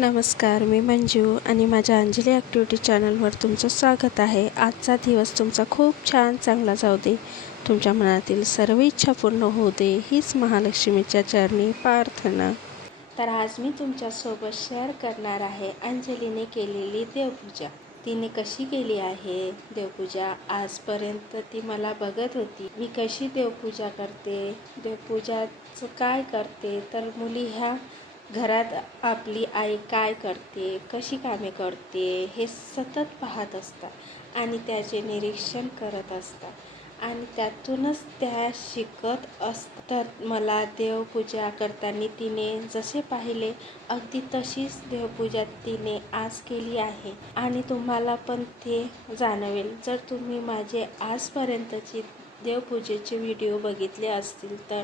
नमस्कार मी मंजू आणि माझ्या अंजली ॲक्टिव्हिटी चॅनलवर तुमचं स्वागत आहे. आजचा दिवस तुमचा खूप छान चांगला जाऊ दे. तुमच्या मनातील सर्व इच्छा पूर्ण होऊ दे हीच महालक्ष्मीच्या चरणी प्रार्थना. तर आज मी तुमच्यासोबत शेअर करणार आहे अंजलीने केलेली देवपूजा. तिने कशी केली आहे? देवपूजा आजपर्यंत ती मला बघत होती. मी कशी देवपूजा करते? देवपूजाचं काय करते? तर मुली ह्या घरात आपली आई काय करते कशी कामे करते हे सतत पाहत असतात आणि त्याचे निरीक्षण करत असतात. आणि त्यातूनच त्या शिकत असतात मला देवपूजा करताना तिने जसे पाहिले अगदी तशीच देवपूजा तिने आज केली आहे. आणि तुम्हाला पण ते जाणवेल. जर तुम्ही माझे आजपर्यंतची देवपूजेचे व्हिडिओ बघितले असतील तर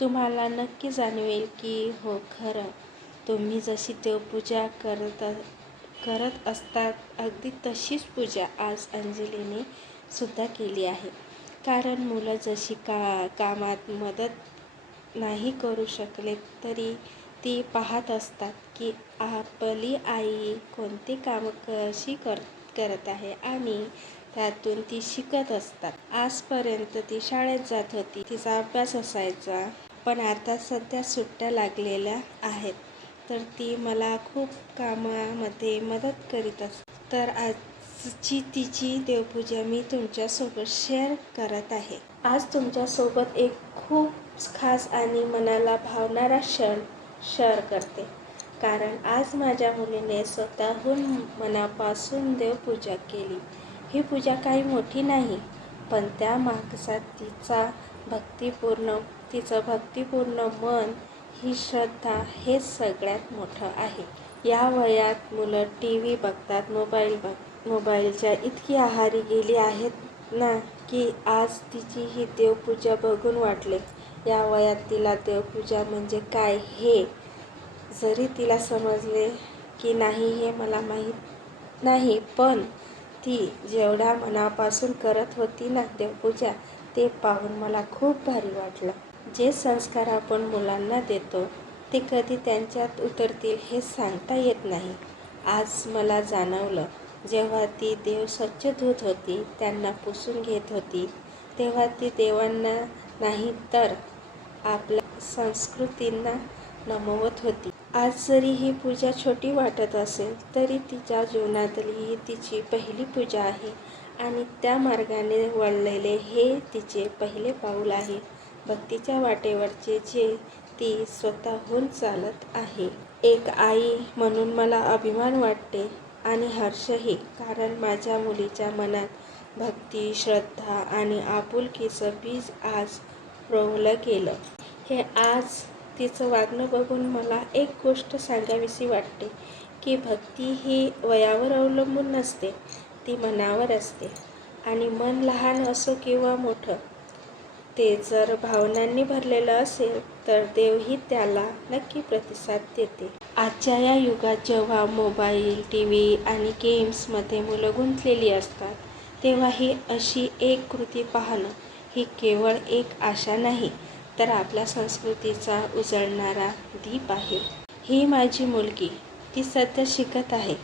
तुम्हाला नक्की जाणवेल की हो खरं. तुम्ही जशी देवपूजा करत करत असतात अगदी तशीच पूजा आज अंजलीने सुद्धा केली आहे. कारण मुलं जशी का कामात मदत नाही करू शकले तरी ती पाहत असतात की आपली आई कोणते काम कशी कर करत आहे आणि त्यातून ती शिकत असतात. आजपर्यंत ती शाळेत जात होती. तिचा अभ्यास असायचा पण आता सध्या सुट्ट्या लागलेल्या आहेत. तर ती मला खूप कामामध्ये मदत करीत असते. तर आजची तिची देवपूजा मी तुमच्यासोबत शेअर करत आहे. आज तुमच्यासोबत एक खूप खास आणि मनाला भावणारा क्षण शेअर करते. कारण आज माझ्या मुलीने स्वतःहून मनापासून देवपूजा केली. ही पूजा काही मोठी नाही पण त्या मागचा तिचा भक्तिपूर्ण तिचं भक्तिपूर्ण मन ही श्रद्धा हे सगळ्यात मोठं आहे. या वयात मुलं टी व्ही बघतात मोबाईल बघ मोबाईलच्या इतकी आहारी गेली आहेत ना की आज तिची ही देवपूजा बघून वाटले. या वयात तिला देवपूजा म्हणजे काय हे? जरी तिला समजले की नाही हे मला माहीत नाही पण ती जेवढ्या मनापासून करत होती ना देवपूजा ते पाहून मला खूप भारी वाटलं. जे संस्कार आपण मुलांना देतो ते कधी त्यांच्यात उतरतील हे सांगता येत नाही. आज मला जाणवलं जेव्हा ती देव स्वच्छ धुत होती त्यांना पुसून घेत होती. तेव्हा ती देवांना नाही तर आपल्या संस्कृतींना नमवत होती. आज जरी ही पूजा छोटी वाटत असेल तरी तिच्या जीवनातली ही तिची पहिली पूजा आहे आणि त्या मार्गाने वळलेले हे तिचे पहिले पाऊल आहे. भक्तीच्या वाटेवरचे जे ती स्वतःहून चालत आहे. एक आई म्हणून मला अभिमान वाटते आणि हर्षही कारण माझ्या मुलीच्या मनात भक्ती श्रद्धा आणि आपुलकीचं बीज आज रोवलं गेलं. हे आज तिचं वागणं बघून मला एक गोष्ट सांगावीशी वाटते की भक्ती ही वयावर अवलंबून नसते ती मनावर असते. आणि मन लहान असो किंवा मोठं ते जर भावनांनी भरलेलं असेल तर देवही त्याला नक्की प्रतिसाद देते. आजच्या या युगात जेव्हा मोबाईल टी व्ही आणि गेम्समध्ये मुलं गुंतलेली असतात तेव्हा ही अशी एक कृती पाहणं ही केवळ एक आशा नाही तर आपल्या संस्कृतीचा उजळणारा दीप आहे. ही माझी मुलगी. ती सध्या शिकत आहे.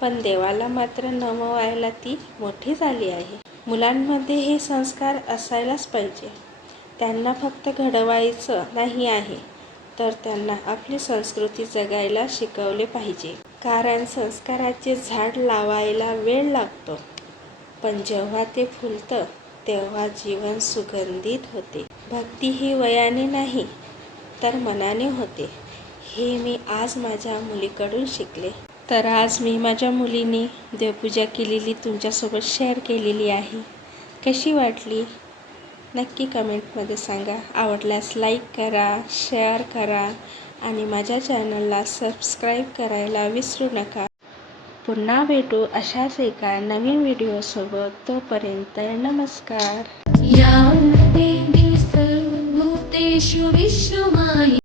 पण देवाला मात्र नमवायला ती मोठी झाली आहे. मुलांमध्ये हे संस्कार असायलाच पाहिजे. त्यांना फक्त घडवायचं नाही आहे तर त्यांना आपली संस्कृती जगायला शिकवले पाहिजे. कारण संस्काराचे झाड लावायला वेळ लागतो. पण जेव्हा ते फुलतं तेव्हा जीवन सुगंधित होते. भक्ती ही वयाने नाही तर मनाने होते. हे मी आज माझ्या मुलीकडून शिकले. तर आज मी माझ्या मुलीने देवपूजा केलेली तुमच्यासोबत शेअर केलेली आहे. कशी वाटली? नक्की कमेंटमध्ये सांगा. आवडल्यास लाईक करा शेअर करा आणि माझ्या चॅनलला सबस्क्राईब करायला विसरू नका. पुन्हा भेटू अशाच एका नवीन व्हिडिओसोबत तोपर्यंत नमस्कार. വിഷ്ണു വിഷ്ണുമായി